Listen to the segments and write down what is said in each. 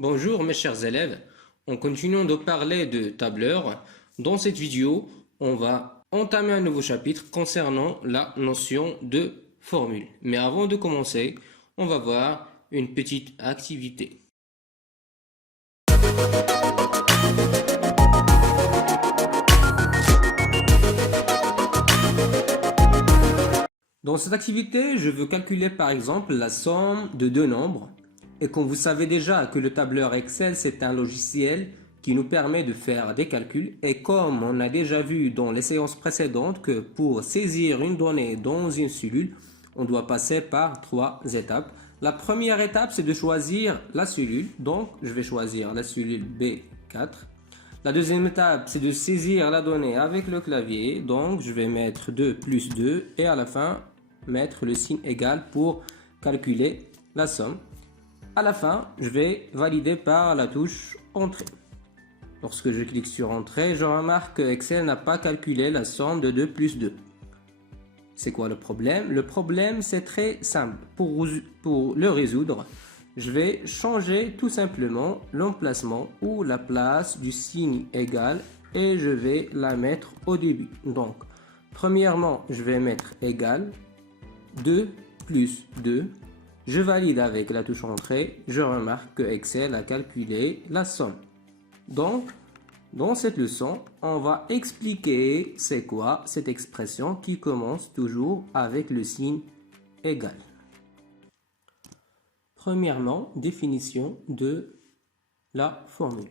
Bonjour mes chers élèves, en continuant de parler de tableur, dans cette vidéo, on va entamer un nouveau chapitre concernant la notion de formule. Mais avant de commencer, on va voir une petite activité. Dans cette activité, je veux calculer par exemple la somme de deux nombres. Et comme vous savez déjà que le tableur Excel, c'est un logiciel qui nous permet de faire des calculs. Et comme on a déjà vu dans les séances précédentes que pour saisir une donnée dans une cellule, on doit passer par trois étapes. La première étape, c'est de choisir la cellule. Donc, je vais choisir la cellule B4. La deuxième étape, c'est de saisir la donnée avec le clavier. Donc, je vais mettre 2 plus 2 et à la fin, mettre le signe égal pour calculer la somme. À la fin, je vais valider par la touche Entrée. Lorsque je clique sur Entrée, je remarque que Excel n'a pas calculé la somme de 2 plus 2. C'est quoi le problème? Le problème, c'est très simple. Pour le résoudre, je vais changer tout simplement l'emplacement ou la place du signe égal et je vais la mettre au début. Donc, premièrement, je vais mettre égal 2 plus 2. Je valide avec la touche Entrée. Je remarque que Excel a calculé la somme. Donc, dans cette leçon, on va expliquer c'est quoi cette expression qui commence toujours avec le signe égal. Premièrement, définition de la formule.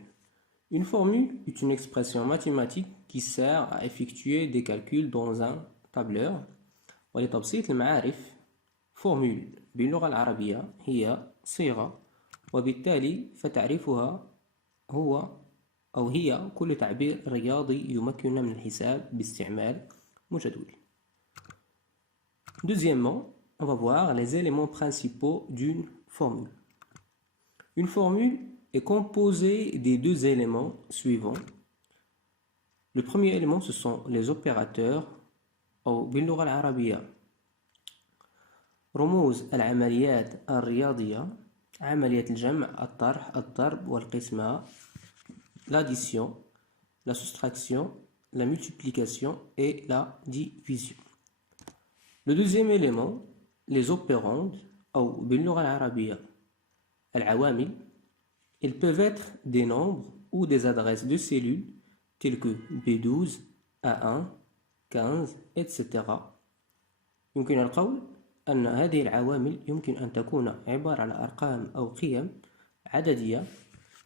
Une formule est une expression mathématique qui sert à effectuer des calculs dans un tableur. ولتبسيط المعارف فورمول باللغة العربية هي صيغة وبالتالي فتعريفها هي كل تعبير رياضي يمكننا من الحساب باستعمال مجدول. Deuxièmement, on va voir les éléments principaux d'une formule. Une formule est composée des deux éléments suivants. Le premier élément, ce sont les opérateurs أو باللغة العربية رموز العمليات الرياضية عملية الجمع الطرح الضرب والقسمة l'addition, la soustraction, la multiplication et la division. Le deuxième élément, les opérandes أو باللغة العربية العوامل, ils peuvent être des nombres ou des adresses de cellules telles que B12, A1, 15, etc. يمكن القول أن هذه العوامل يمكن أن تكون عبارة عن أرقام أو قيم عددية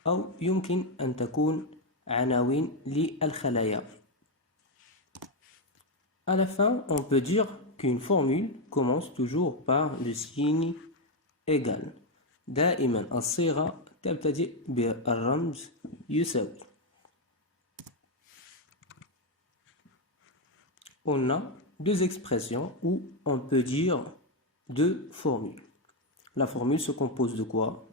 أو يمكن أن تكون عناوين للخلايا. À la fin, on peut dire qu'une formule commence toujours par le signe égal. دائما الصيغة تبتدئ بالرمز يساوي. On a deux expressions où on peut dire deux formules. La formule se compose de quoi?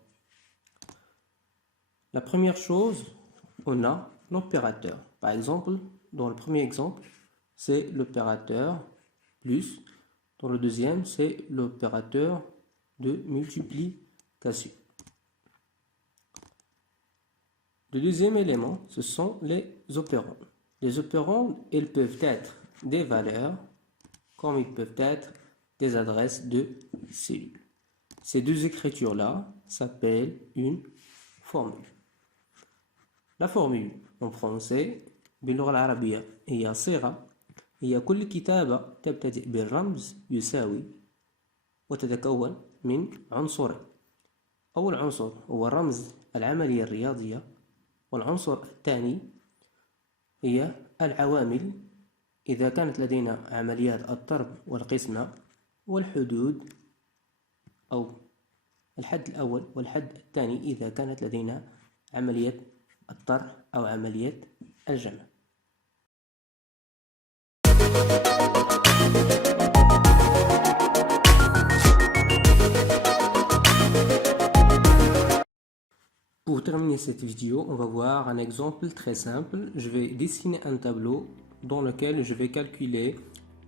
La première chose, on a l'opérateur. Par exemple, dans le premier exemple, c'est l'opérateur plus. Dans le deuxième, c'est l'opérateur de multiplication. Le deuxième élément, ce sont les opérandes. Les opérandes, elles peuvent être des valeurs, comme ils peuvent être des adresses de cellules. Ces deux écritures-là s'appellent une formule. La formule en français باللغة العربية هي صيغة هي كل كتابة تبتدئ بالرمز يساوي وتتكون من عنصرين. أول عنصر هو رمز العملية الرياضية والعنصر الثاني هي العوامل إذا كانت لدينا عمليات الضرب والقسمة والحدود أو الحد الأول والحد الثاني إذا كانت لدينا عملية الطرح أو عملية الجمع. Pour terminer cette vidéo, on va voir un exemple très simple. Je vais dessiner un tableau dans lequel je vais calculer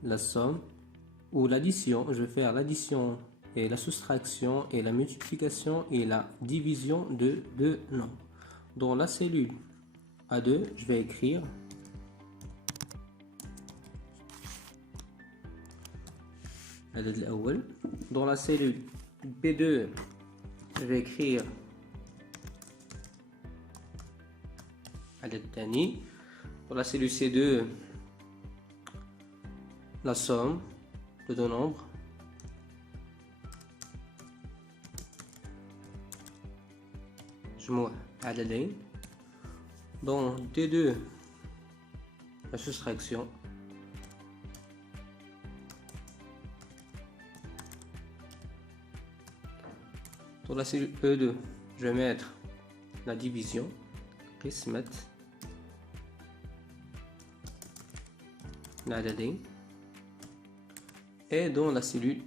la somme ou l'addition. Je vais faire l'addition et la soustraction et la multiplication et la division de deux nombres. Dans la cellule A2, je vais écrire dans la cellule B2, je vais écrire dans la cellule C2 la somme de deux nombres dans D2 la soustraction dans la cellule E2 je vais mettre la division et dans la cellule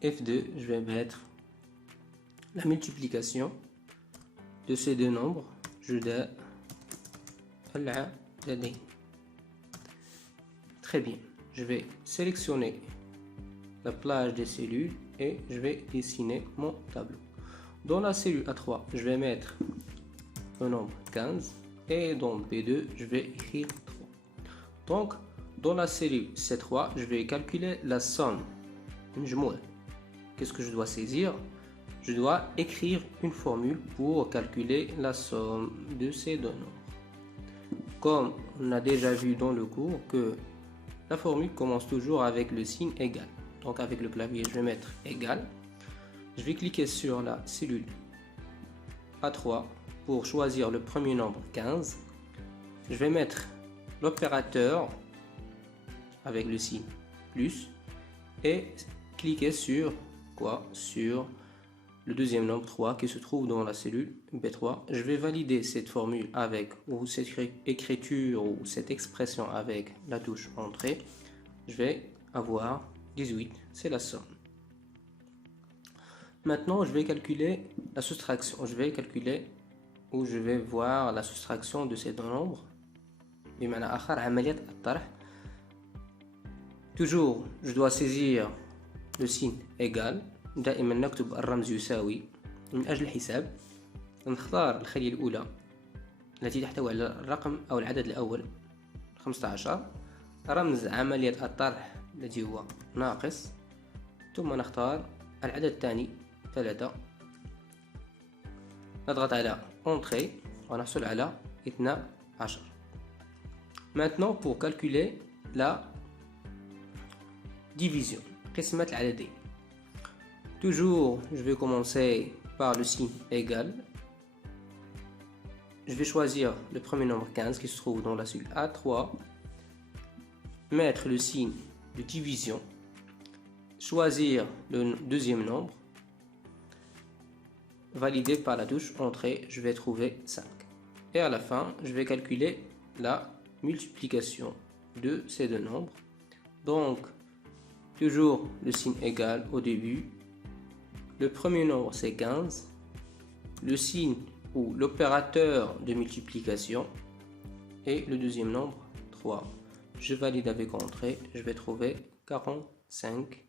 F2 je vais mettre la multiplication de ces deux nombres Très bien, je vais sélectionner la plage des cellules et je vais dessiner mon tableau. Dans la cellule A3 je vais mettre le nombre 15 et dans B2 je vais écrire 3. Donc dans la cellule C3 je vais calculer la somme. Qu'est-ce que je dois saisir? Je dois écrire une formule pour calculer la somme de ces deux nombres. Comme on a déjà vu dans le cours que la formule commence toujours avec le signe égal. Donc avec le clavier je vais mettre égal. Je vais cliquer sur la cellule A3 pour choisir le premier nombre 15. Je vais mettre l'opérateur avec le signe plus et cliquer sur quoi? Sur le deuxième nombre 3 qui se trouve dans la cellule B3. Je vais valider cette formule avec ou cette écriture ou cette expression avec la touche entrée. Je vais avoir 18, c'est la somme. Maintenant je vais calculer la soustraction. Je vais calculer ou je vais voir la soustraction de ces deux nombres. Toujours je dois saisir le signe égal. دائما نكتب الرمز يساوي من أجل الحساب. نختار الخلية الأولى التي تحتوي على الرقم أو العدد الأول 15. رمز عملية الطرح الذي هو ناقص. ثم نختار العدد الثاني 3. نضغط على Entrée ونحصل على 12. Maintenant pour calculer la division قسمة العددين. Toujours, je vais commencer par le signe égal. Je vais choisir le premier nombre 15 qui se trouve dans la cellule A3. Mettre le signe de division. Choisir le deuxième nombre. Valider par la touche entrée, je vais trouver 5. Et à la fin, je vais calculer la multiplication de ces deux nombres. Donc, toujours le signe égal au début. Le premier nombre c'est 15, le signe ou l'opérateur de multiplication et le deuxième nombre 3. Je valide avec entrée, je vais trouver 45